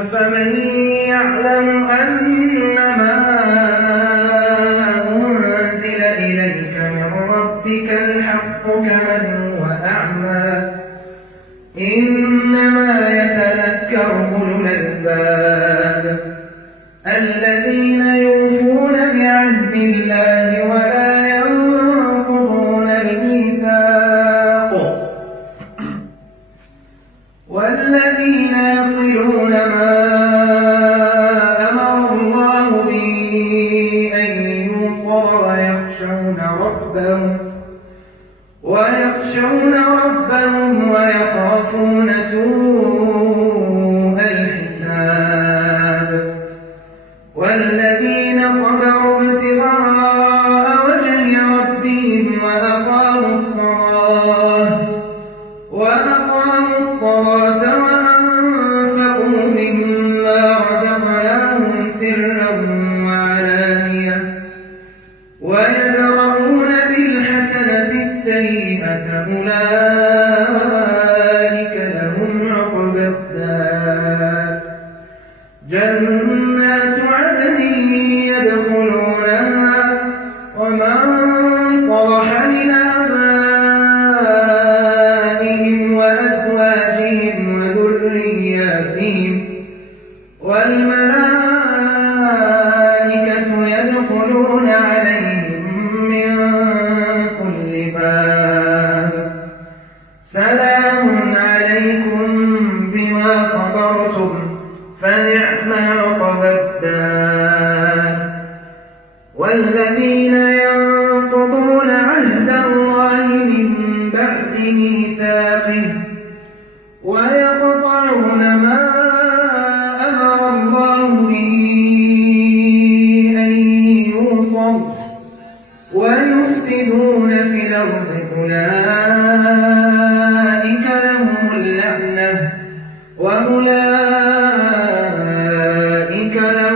أفمن يعلم أنما أنزل إليك من ربك الحق كمن هو أعمى إنما يتذكر أولو الألباب الذين يوفون بعهد الله ولا ينقضون الميثاق والذين يصلون ما أمر الله به أن يوصل ويخشون ربهم ويخافون سوء الحساب والذين صبروا ابتغاء وجه ربهم وأقاموا الصلاة وأنفقوا مما رزقناهم سرا وعلانية ويدرؤون بالحسنة السيئة أولئك لهم عقبى الدار جنات عدن يدخلونها ومن صلح من آبائهم وأزواجهم وذرياتهم والملائكة يدخلون عليهم من كل باب سلام عليكم بما صبرتم فنعم عقبى الدار والذين ينقضون عهد الله من بعد ميثاقه ويقطعون ما أمر الله به أن يوصل ويفسدون في الأرض أولئك لهم اللعنة وأولئك لهم